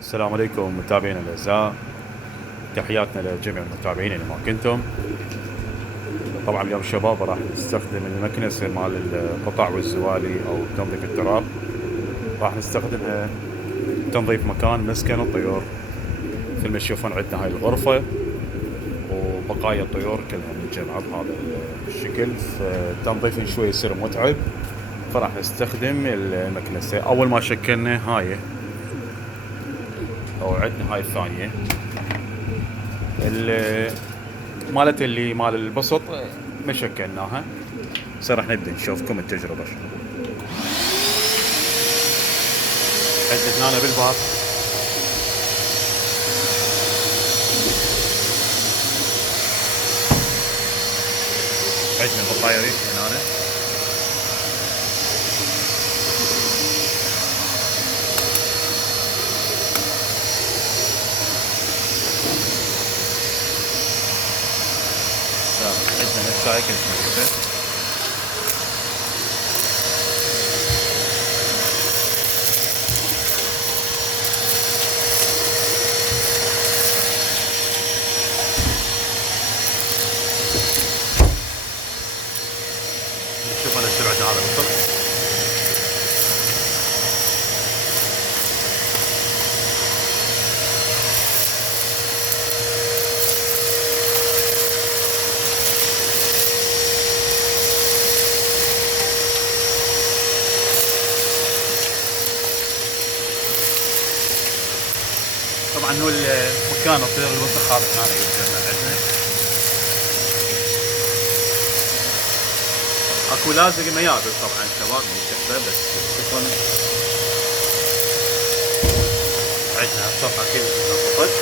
السلام عليكم متابعينا الأعزاء، تحياتنا لجميع المتابعين اللي ما كنتم. طبعا اليوم الشباب راح نستخدم المكنسة مال القطع والزوالي أو تنظيف التراب. راح نستخدمها تنظيف مكان مسكن الطيور. مثل ما تشوفون عندنا هاي الغرفة وبقايا الطيور كلها متجمعة بهذا الشكل، فالتنظيف شوي يصير متعب، فراح نستخدم المكنسة. أول ما شكلنا هاي أو عندنا هاي الثانية مالت اللي مال البسط ما شكلناها. هسه راح نبدا نشوفكم التجربه شنو. عندنا هنا بالباب عندنا بطايه ريش هنا. عندنا هالسايكل اسمه شوف انا السرعه هذا بالضبط. طبعا هو مكان الطير الوسخ هذا هنا يتجمع عندنا. اكو لازق ميابس طبعا شباب من الشحبه، بس شوفون عندنا الصفحه كيف تنظفت.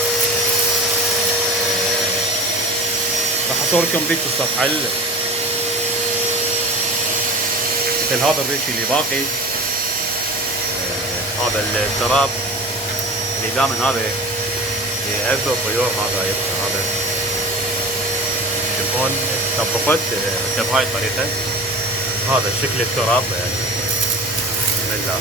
راح اصور لكم ذيك الصفحه مثل هذا الريش اللي باقي. هذا التراب اللي دائما هذا يعذب الطيور، هذا يبقى هذا تشوفون نظفت بهاي الطريقه. هذا شكل التراب يعني بسم الله.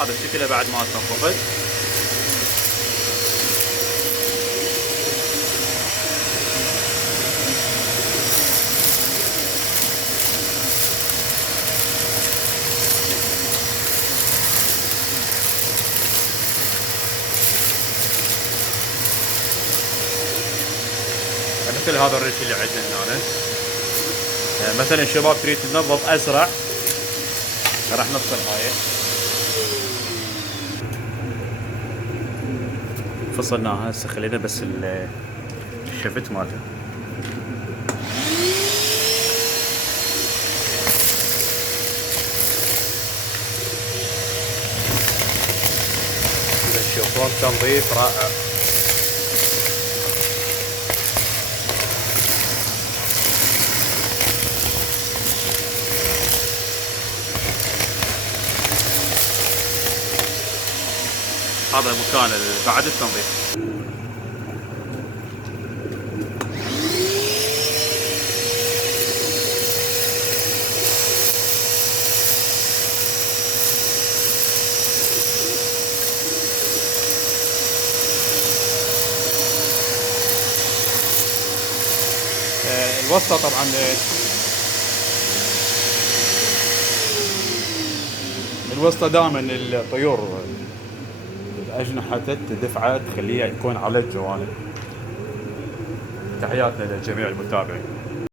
هذا شكله بعد ما تنظفت. مثل هذا الريش اللي عندنا هنا. مثلا الشباب تريد تنظف اسرع، راح نفصل هاي. فصلناها هسه، خلينا بس الشفت مالها. تشوفون تنظيف رائع. هذا مكان بعد التنظيف. الوسطى طبعا الوسطى دائما الطيور الأجنحة تدفعه تخليه يكون على الجوانب. تحياتنا لجميع المتابعين.